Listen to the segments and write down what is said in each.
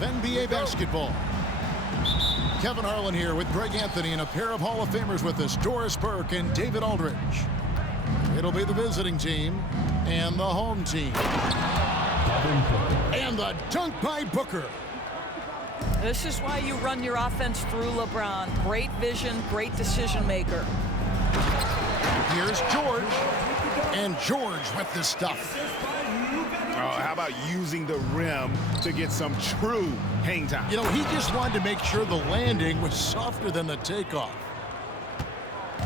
NBA basketball. Kevin Harlan here with Greg Anthony and a pair of Hall of Famers with us, Doris Burke and David Aldridge. It'll be the visiting team and the home team. And the dunk by Booker. This is why you run your offense through LeBron. Great vision, great decision maker. Here's George. And George with the stuff. How about using the rim to get some true hang time? You know, he just wanted to make sure the landing was softer than the takeoff.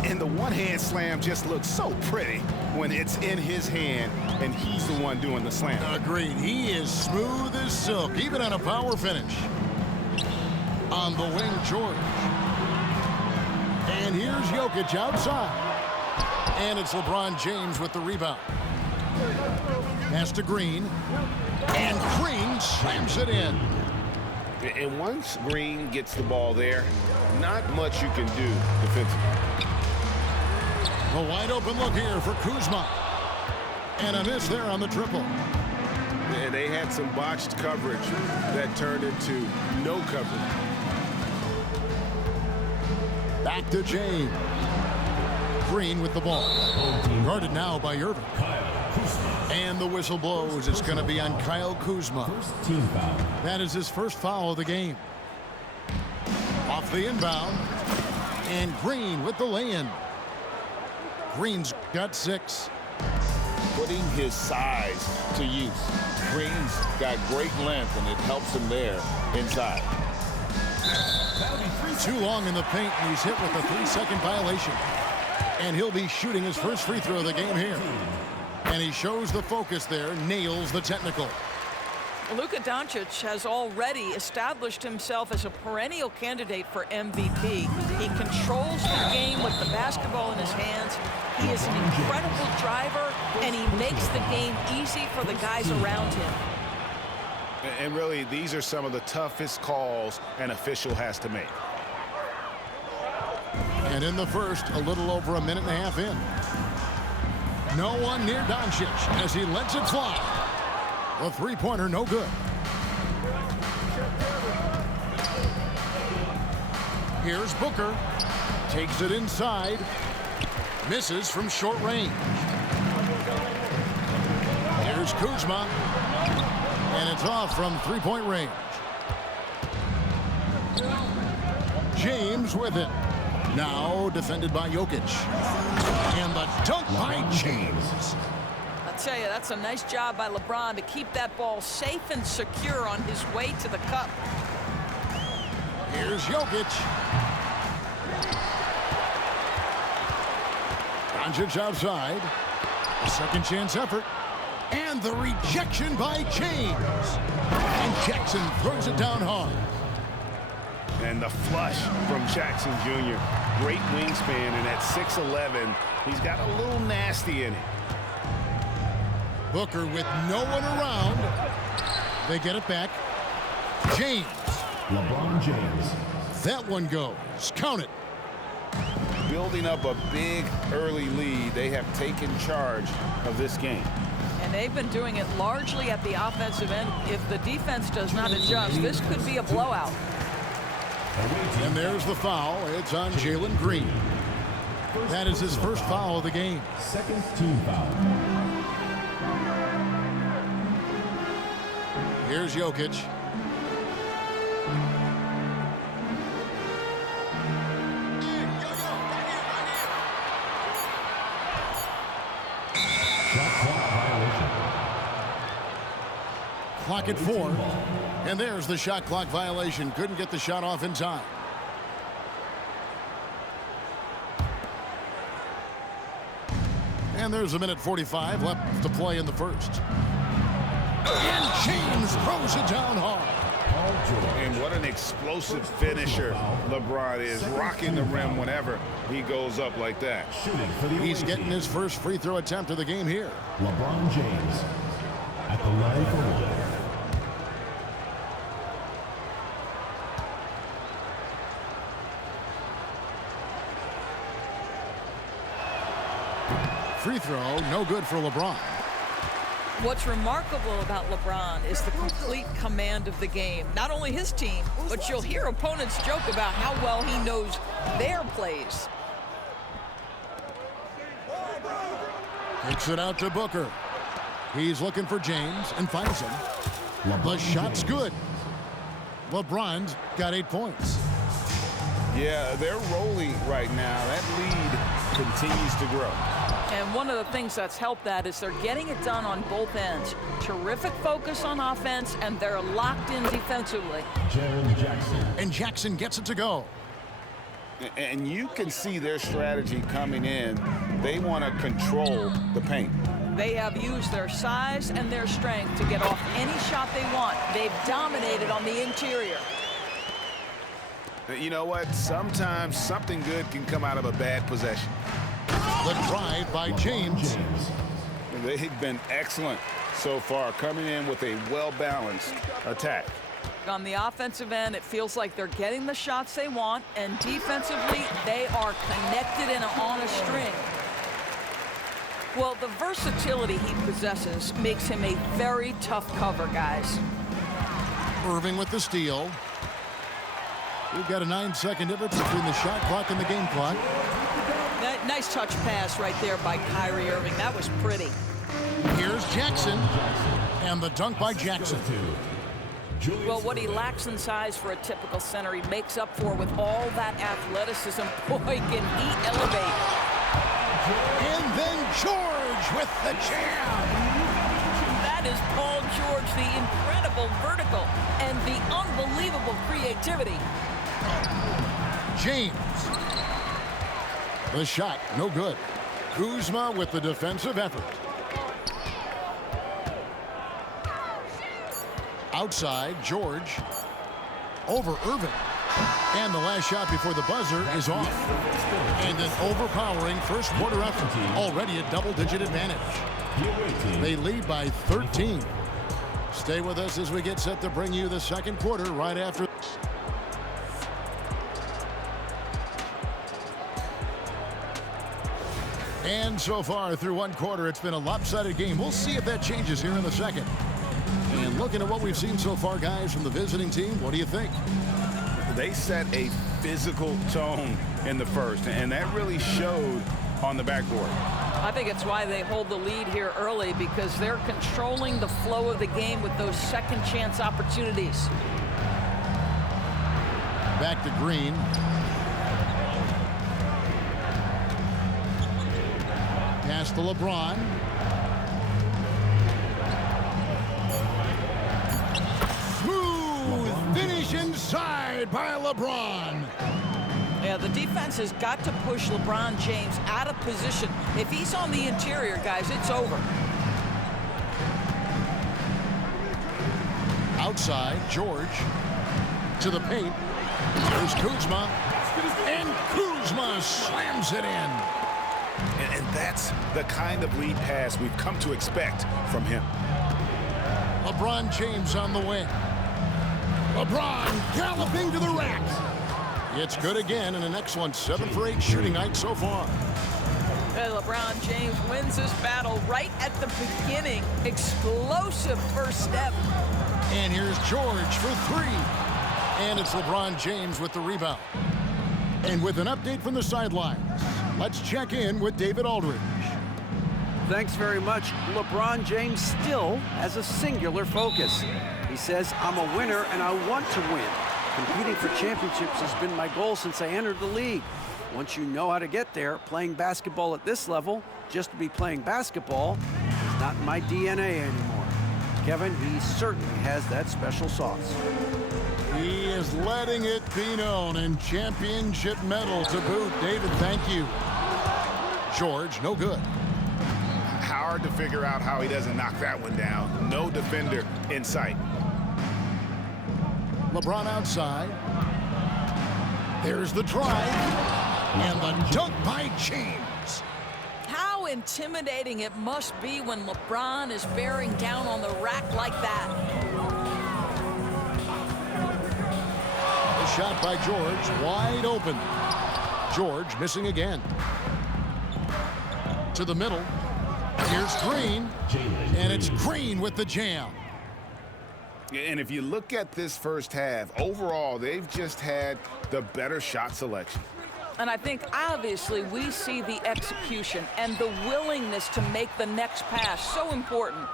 And the one-hand slam just looks so pretty when it's in his hand and he's the one doing the slam. Agreed. He is smooth as silk, even on a power finish. On the wing, George. And here's Jokic outside. And it's LeBron James with the rebound. Pass to Green. And Green slams it in. And once Green gets the ball there, not much you can do defensively. A wide open look here for Kuzma. And a miss there on the triple. And they had some botched coverage that turned into no coverage. Back to James. Green with the ball. Guarded now by Irving. And the whistle blows. It's going to be on Kyle Kuzma. First team foul. That is his first foul of the game. Off the inbound. And Green with the lay-in. Green's got 6. Putting his size to use. Green's got great length, and it helps him there inside. Too long in the paint, and he's hit with a 3-second violation. And he'll be shooting his first free throw of the game here. And he shows the focus there, nails the technical. Luka Doncic has already established himself as a perennial candidate for MVP. He controls the game with the basketball in his hands. He is an incredible driver, and he makes the game easy for the guys around him. And really, these are some of the toughest calls an official has to make. And in the first, a little over a minute and a half in. No one near Doncic as he lets it fly. A three-pointer, no good. Here's Booker. Takes it inside. Misses from short range. Here's Kuzma. And it's off from three-point range. James with it. Now defended by Jokic. And the dunk by James. I'll tell you, that's a nice job by LeBron to keep that ball safe and secure on his way to the cup. Here's Jokic. Doncic outside. A second chance effort. And the rejection by James. And Jackson throws it down hard. And the flush from Jackson Jr. Great wingspan, and at 6'11", he's got a little nasty in it. Booker with no one around. They get it back. James. LeBron James. That one goes. Count it. Building up a big early lead, they have taken charge of this game. And they've been doing it largely at the offensive end. If the defense does not adjust, this could be a blowout. And there's the foul. It's on Jalen Green. That is his first foul of the game. Second team foul. Here's Jokic. Shot clock violation. Clock at 4. And there's the shot clock violation. Couldn't get the shot off in time. And there's a minute 45 left to play in the first. And James throws it down hard. And what an explosive finisher LeBron is, rocking the rim whenever he goes up like that. He's getting his first free throw attempt of the game here. LeBron James at the line for one. Free throw, no good for LeBron. What's remarkable about LeBron is the complete command of the game. Not only his team, but you'll hear opponents joke about how well he knows their plays. Kicks it out to Booker. He's looking for James and finds him. The shot's good. LeBron's got 8 points. Yeah, they're rolling right now. That lead continues to grow. And one of the things that's helped that is they're getting it done on both ends. Terrific focus on offense, and they're locked in defensively. And Jackson gets it to go. And you can see their strategy coming in. They want to control the paint. They have used their size and their strength to get off any shot they want. They've dominated on the interior. You know what? Sometimes something good can come out of a bad possession. The drive by James. They've been excellent so far, coming in with a well-balanced attack. On the offensive end, it feels like they're getting the shots they want, and defensively, they are connected and on a string. Well, the versatility he possesses makes him a very tough cover, guys. Irving with the steal. We've got a 9-second difference between the shot clock and the game clock. That nice touch pass right there by Kyrie Irving. That was pretty. Here's Jackson. And the dunk by Jackson. Well, what he lacks in size for a typical center, he makes up for with all that athleticism. Boy, can he elevate. And then George with the jam. That is Paul George, the incredible vertical and the unbelievable creativity. James. The shot, no good. Kuzma with the defensive effort. Outside, George. Over Irving. And the last shot before the buzzer is off. And an overpowering first quarter effort. Already a double-digit advantage. They lead by 13. Stay with us as we get set to bring you the second quarter right after. And so far through one quarter, it's been a lopsided game. We'll see if that changes here in the second. And looking at what we've seen so far, guys, from the visiting team, what do you think? They set a physical tone in the first, and that really showed on the backboard. I think it's why they hold the lead here early, because they're controlling the flow of the game with those second chance opportunities. Back to Green. Pass to LeBron. Smooth finish inside by LeBron. Yeah, the defense has got to push LeBron James out of position. If he's on the interior, guys, it's over. Outside, George to the paint. There's Kuzma. And Kuzma slams it in. And that's the kind of lead pass we've come to expect from him. LeBron James on the wing. LeBron galloping to the rack. It's good again, and the next one, 7 for 8 shooting night so far. LeBron James wins this battle right at the beginning. Explosive first step. And here's George for 3. And it's LeBron James with the rebound. And with an update from the sidelines, let's check in with David Aldridge. Thanks very much. LeBron James still has a singular focus. He says, I'm a winner and I want to win. Competing for championships has been my goal since I entered the league. Once you know how to get there, playing basketball at this level, just to be playing basketball, is not in my DNA anymore. Kevin, he certainly has that special sauce. He is letting it be known, and championship medal to boot. David, thank you. George, no good. Hard to figure out how he doesn't knock that one down. No defender in sight. LeBron outside. There's the drive. And the dunk by James. How intimidating it must be when LeBron is bearing down on the rack like that. A shot by George, wide open. George missing again. To the middle. Here's Green, and it's Green with the jam. And if you look at this first half, overall, they've just had the better shot selection. And I think, obviously, we see the execution and the willingness to make the next pass so important.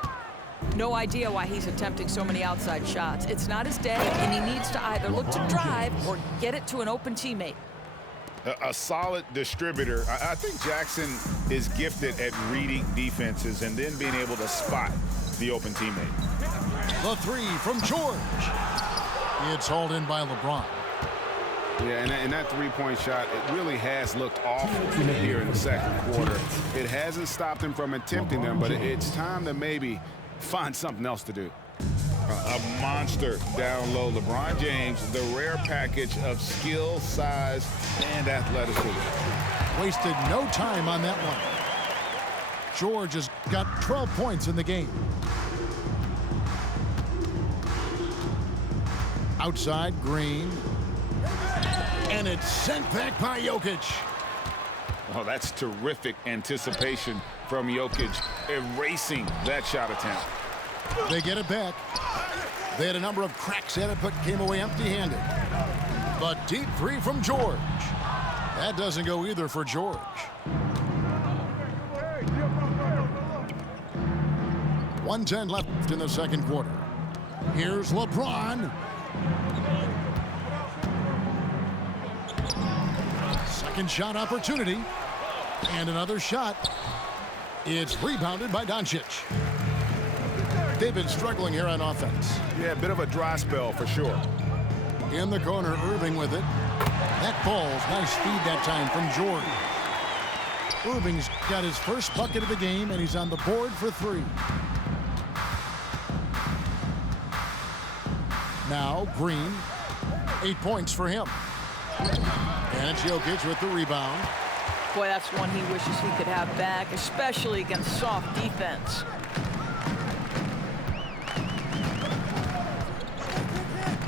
No idea why he's attempting so many outside shots. It's not his day, and he needs to either look to drive or get it to an open teammate. A solid distributor. I think Jackson is gifted at reading defenses and then being able to spot the open teammate. The three from George. It's hauled in by LeBron. Yeah, and that three-point shot, it really has looked awful here in the second quarter. It hasn't stopped him from attempting them, but it's time to maybe find something else to do. A monster down low. LeBron James, the rare package of skill, size, and athleticism. Wasted no time on that one. George has got 12 points in the game. Outside, Green. And it's sent back by Jokic. Oh, that's terrific anticipation from Jokic, erasing that shot attempt. They get it back. They had a number of cracks at it, but came away empty-handed. But deep three from George. That doesn't go either for George. .110 left in the second quarter. Here's LeBron. Second shot opportunity. And another shot. It's rebounded by Doncic. They've been struggling here on offense. Yeah, a bit of a dry spell for sure. In the corner, Irving with it. That ball's nice feed that time from Jordan. Irving's got his first bucket of the game, and he's on the board for three. Now, Green. 8 points for him. And it's Jokic with the rebound. Boy, that's one he wishes he could have back, especially against soft defense.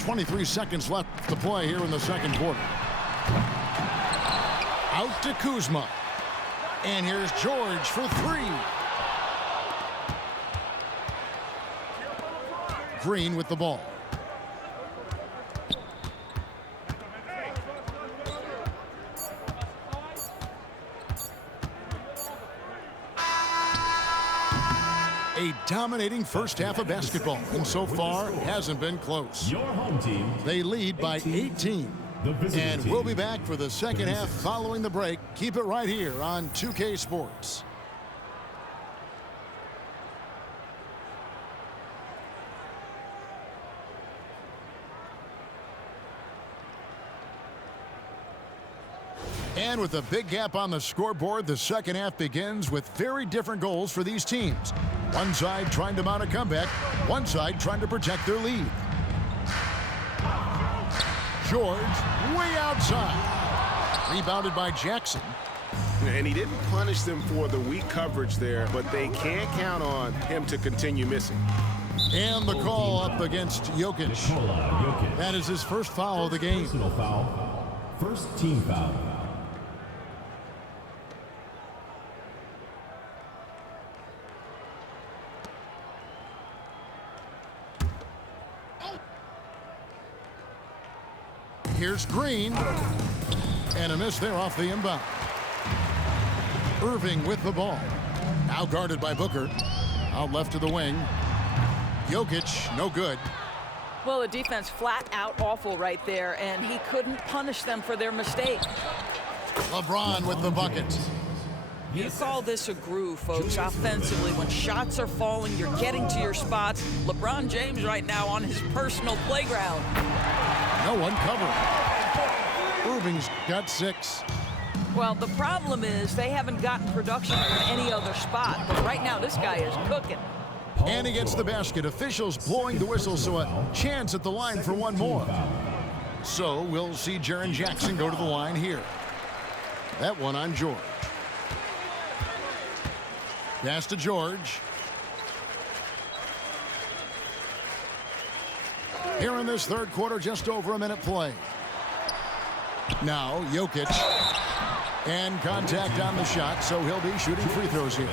.23 seconds left to play here in the second quarter. Out to Kuzma. And here's George for three. Green with the ball. A dominating first half of basketball, and so far hasn't been close. Your home team. They lead by 18. And we'll be back for the second half following the break. Keep it right here on 2K Sports. And with a big gap on the scoreboard, the second half begins with very different goals for these teams. One side trying to mount a comeback, one side trying to protect their lead. George way outside. Rebounded by Jackson. And he didn't punish them for the weak coverage there, but they can't count on him to continue missing. And the call up against Jokic. That is his first foul of the game. Personal foul. First team foul. Here's Green. And a miss there off the inbound. Irving with the ball. Now guarded by Booker. Out left to the wing. Jokic, no good. Well, the defense flat out awful right there, and he couldn't punish them for their mistake. LeBron with the bucket. You call this a groove, folks, offensively. When shots are falling, you're getting to your spots. LeBron James right now on his personal playground. No one covering. Irving's got 6. Well, the problem is they haven't gotten production from any other spot. But right now, this guy is cooking. And he gets the basket. Officials blowing the whistle, so a chance at the line for one more. So we'll see Jaren Jackson go to the line here. That one on George. Pass to George. Here in this third quarter, just over a minute play. Now, Jokic. And contact on the shot, so he'll be shooting free throws here.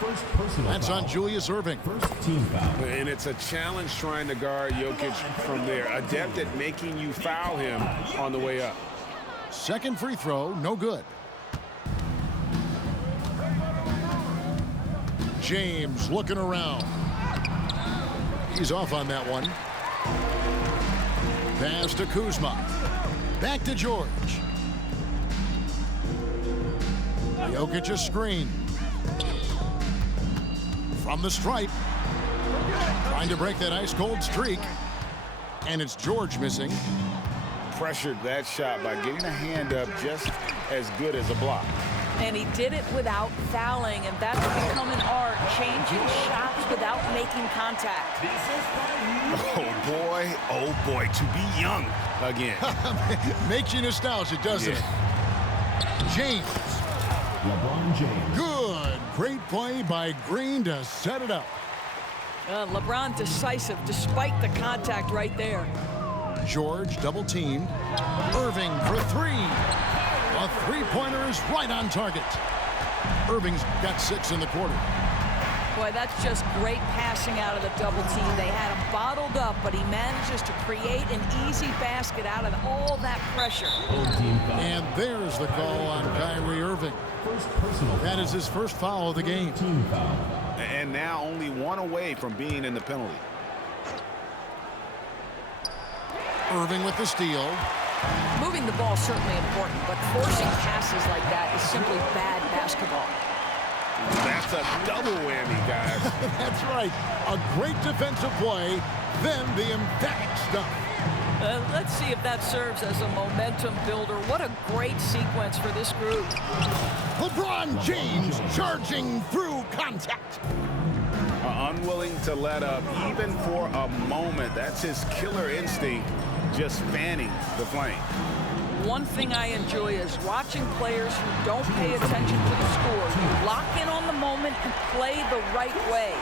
First personal That's foul. on Julius Erving. First team foul. And it's a challenge trying to guard Jokic from there. Adept at making you foul him on the way up. Second free throw, no good. James looking around. He's off on that one. Pass to Kuzma. Back to George. Jokic a screen. From the stripe. Trying to break that ice-cold streak. And it's George missing. Pressured that shot by getting a hand up just as good as a block. And he did it without fouling, and that's become an art, changing shots without making contact. Oh boy, to be young again. Makes you nostalgic, doesn't it? James. LeBron James. Good. Great play by Green to set it up. LeBron decisive despite the contact right there. George double teamed. Irving for three. A three-pointer is right on target. Irving's got 6 in the quarter. Boy, that's just great passing out of the double team. They had him bottled up, but he manages to create an easy basket out of all that pressure. Team foul. And there's the call on Kyrie Irving. First personal That is his first foul of the game. team foul. And now only one away from being in the penalty. Irving with the steal. Moving the ball is certainly important, but forcing passes like that is simply bad basketball. That's a double whammy, guys. That's right. A great defensive play, then the emphatic stuff. Let's see if that serves as a momentum builder. What a great sequence for this group. LeBron James charging through contact. Unwilling to let up even for a moment. That's his killer instinct, just fanning the flame. One thing I enjoy is watching players who don't pay attention to the score. You lock in on the moment and play the right way.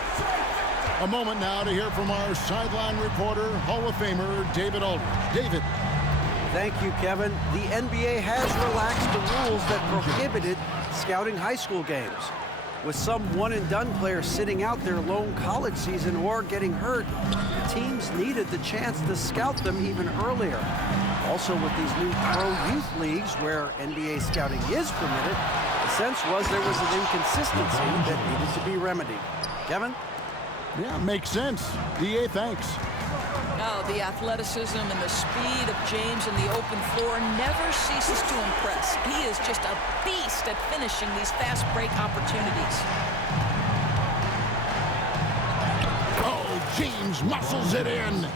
A moment now to hear from our sideline reporter, Hall of Famer David Aldridge. David. Thank you, Kevin. The NBA has relaxed the rules that prohibited scouting high school games. With some one-and-done players sitting out their lone college season or getting hurt, teams needed the chance to scout them even earlier. Also, with these new pro youth leagues where NBA scouting is permitted, the sense was there was an inconsistency that needed to be remedied. Kevin? Yeah, makes sense. DA, thanks. Oh, the athleticism and the speed of James in the open floor never ceases to impress. He is just a beast at finishing these fast break opportunities. Oh, James muscles it in.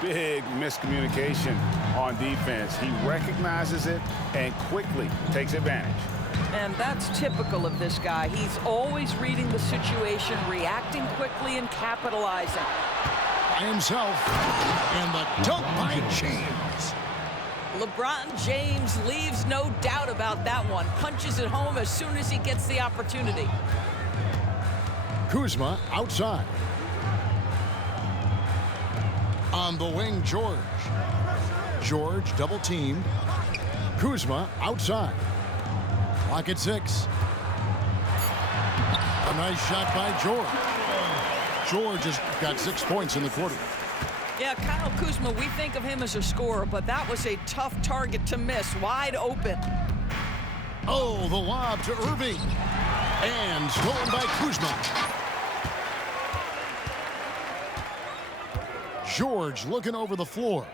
Big miscommunication on defense. He recognizes it and quickly takes advantage. And that's typical of this guy. He's always reading the situation, reacting quickly, and capitalizing. By himself. And the dunk by James. LeBron James leaves no doubt about that one. Punches it home as soon as he gets the opportunity. Kuzma outside. On the wing, George. George double teamed. Kuzma outside. Clock at 6. A nice shot by George. George has got 6 points in the quarter. Yeah, Kyle Kuzma, we think of him as a scorer, but that was a tough target to miss. Wide open. Oh, the lob to Irving. And stolen by Kuzma. George looking over the floor.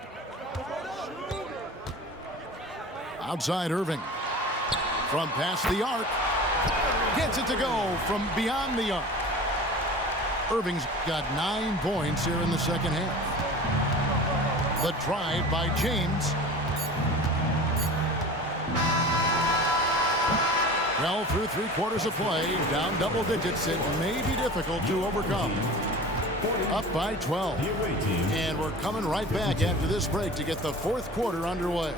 Outside Irving. From past the arc. Gets it to go from beyond the arc. Irving's got 9 points here in the second half. The drive by James. Well, through 3 quarters of play, down double digits, it may be difficult to overcome. Up by 12. And we're coming right back after this break to get the 4th quarter underway.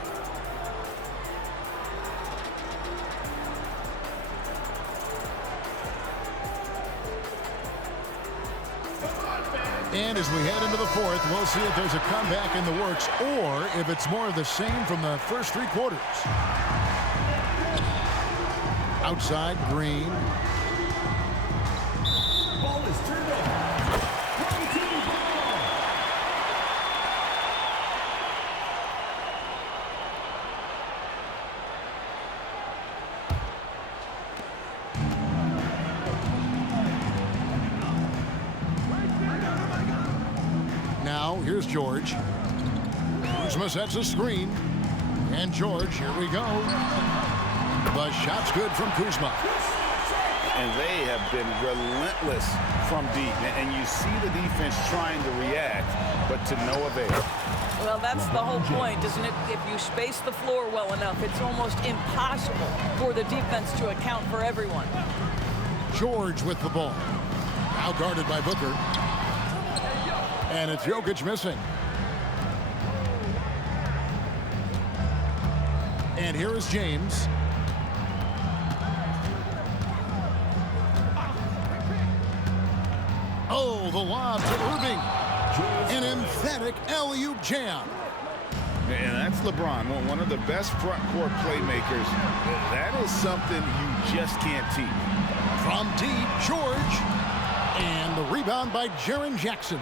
And as we head into the 4th, we'll see if there's a comeback in the works or if it's more of the same from the first 3 quarters. Outside, Green. Here's George. Kuzma sets a screen. And George, here we go. The shot's good from Kuzma. And they have been relentless from deep. And you see the defense trying to react, but to no avail. Well, that's the whole point, isn't it? If you space the floor well enough, it's almost impossible for the defense to account for everyone. George with the ball. Now guarded by Booker. And it's Jokic missing. And here is James. Oh, the lob to Irving. An emphatic alley-oop jam. And that's LeBron, one of the best front court playmakers. That is something you just can't teach. From deep, George. And the rebound by Jaren Jackson.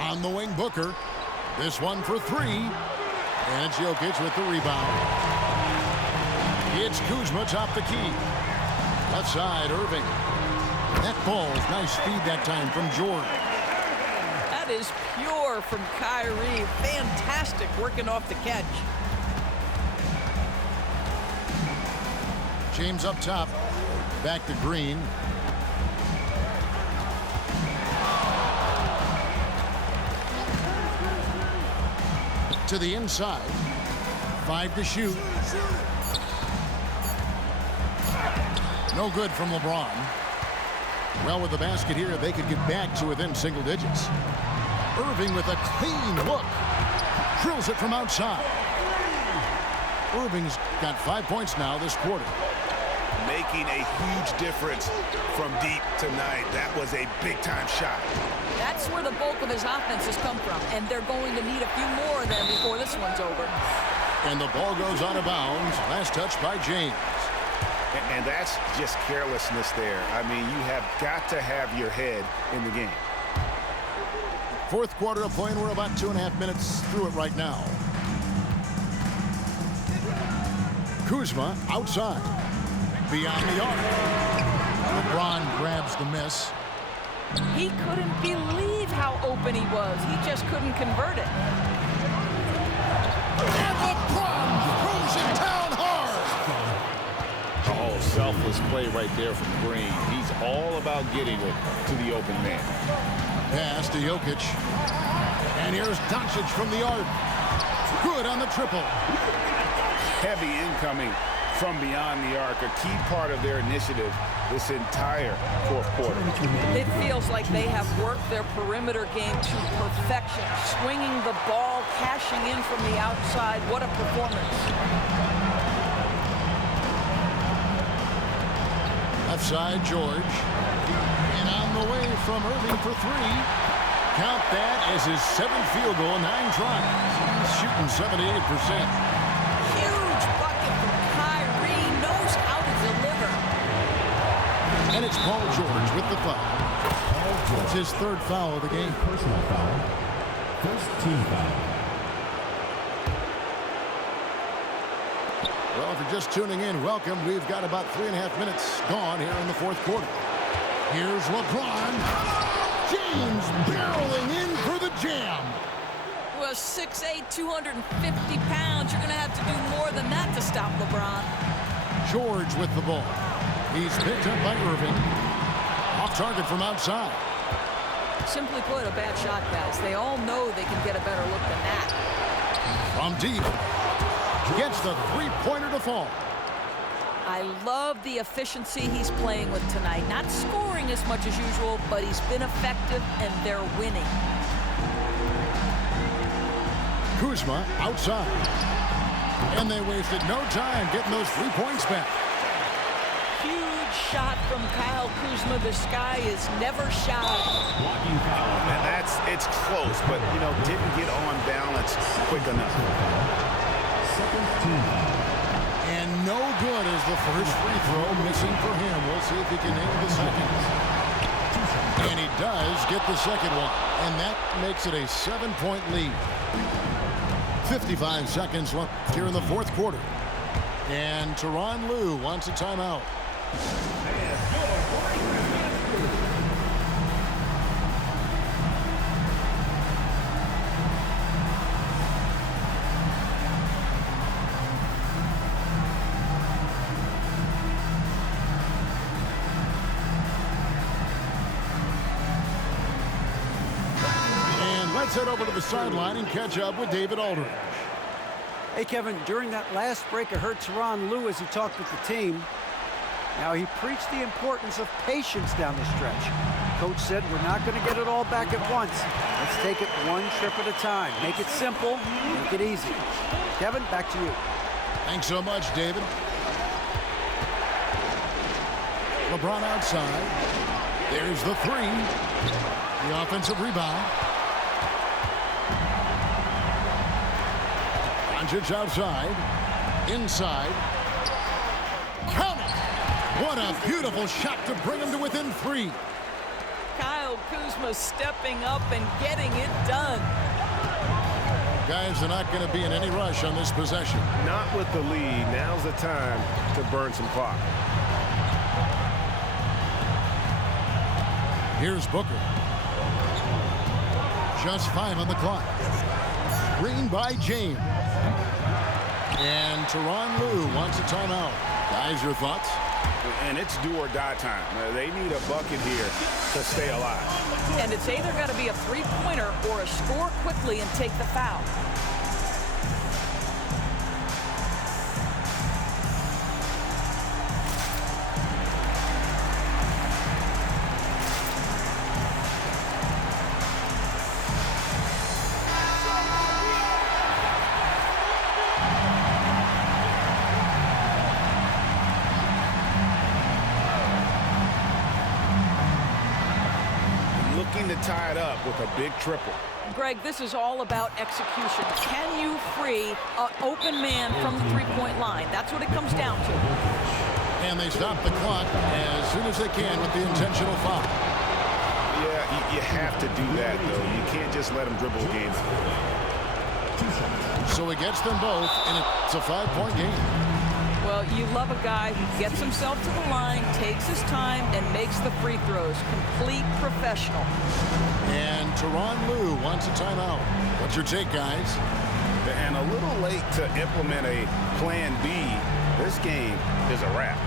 On the wing, Booker. This one for three. And it's Jokic with the rebound. It's Kuzma top the key. Left side, Irving. That ball is nice feed that time from George. That is pure from Kyrie. Fantastic working off the catch. James up top. Back to Green. To the inside. 5 to shoot. No good from LeBron. Well, with the basket here, they could get back to within single digits. Irving with a clean look. Drills it from outside. Irving's got 5 points now this quarter. Making a huge difference from deep tonight. That was a big-time shot. That's where the bulk of his offense has come from, and they're going to need a few more of them before this one's over. And the ball goes out of bounds. Last touch by James. And that's just carelessness there. I mean, you have got to have your head in the game. Fourth quarter of play, and we're about 2.5 minutes through it right now. Kuzma outside. Beyond the arc. LeBron grabs the miss. He couldn't believe how open he was. He just couldn't convert it. And LeBron throws it down hard. Oh, selfless play right there from Green. He's all about getting it to the open man. Pass to Jokic. And here's Doncic from the arc. Good on the triple. Heavy incoming from beyond the arc, a key part of their initiative this entire fourth quarter. It feels like they have worked their perimeter game to perfection. Swinging the ball, cashing in from the outside. What a performance. Left side, George. And on the way from Irving for three. Count that as his 7th field goal, 9 tries. He's shooting 78%. And it's Paul George with the foul. It's his 3rd foul of the game. Personal foul. First team foul. Well, if you're just tuning in, welcome. We've got about 3.5 minutes gone here in the fourth quarter. Here's LeBron. James barreling in for the jam. Well, 6'8", 250 pounds. You're going to have to do more than that to stop LeBron. George with the ball. He's picked up by Irving. Off target from outside. Simply put, a bad shot, guys. They all know they can get a better look than that. From deep. Gets the three-pointer to fall. I love the efficiency he's playing with tonight. Not scoring as much as usual, but he's been effective, and they're winning. Kuzma outside. And they wasted no time getting those 3 points back. Huge shot from Kyle Kuzma. The sky is never shy. Blocking foul. And it's close, but, you know, didn't get on balance quick enough. Second team foul. And no good is the first free throw missing for him. We'll see if he can nail the second. And he does get the second one. And that makes it a 7-point lead. 55 seconds left here in the fourth quarter. And Tyronn Lue wants a timeout. Let's head over to the sideline and catch up with David Aldridge. Hey, Kevin, during that last break, I heard Tyronn Lue as he talked with the team. Now, he preached the importance of patience down the stretch. Coach said, we're not going to get it all back at once. Let's take it one trip at a time. Make it simple, make it easy. Kevin, back to you. Thanks so much, David. LeBron outside. There's the three. The offensive rebound. Doncic outside. Inside. Count it! What a beautiful shot to bring him to within three. Kyle Kuzma stepping up and getting it done. Guys are not going to be in any rush on this possession. Not with the lead. Now's the time to burn some clock. Here's Booker. Just 5 on the clock. Screen by James. And Tyronn Lue wants a timeout. Guys, your thoughts? And it's do or die time. They need a bucket here to stay alive. And it's either got to be a three-pointer or a score quickly and take the foul. Looking to tie it up with a big triple. Greg, this is all about execution. Can you free an open man from the three-point line? That's what it comes down to. And they stop the clock as soon as they can with the intentional foul. Yeah, you have to do that, though. You can't just let them dribble the game. So he gets them both, and it's a 5-point game. Well, you love a guy who gets himself to the line, takes his time, and makes the free throws. Complete professional. And Tyronn Lue wants a timeout. What's your take, guys? And a little late to implement a plan B. This game is a wrap.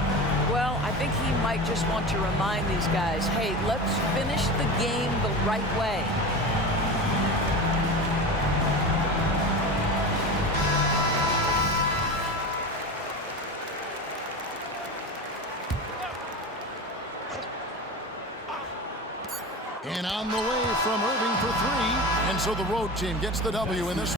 Well, I think he might just want to remind these guys, hey, let's finish the game the right way. And on the way from Irving for three. And so the road team gets the W in this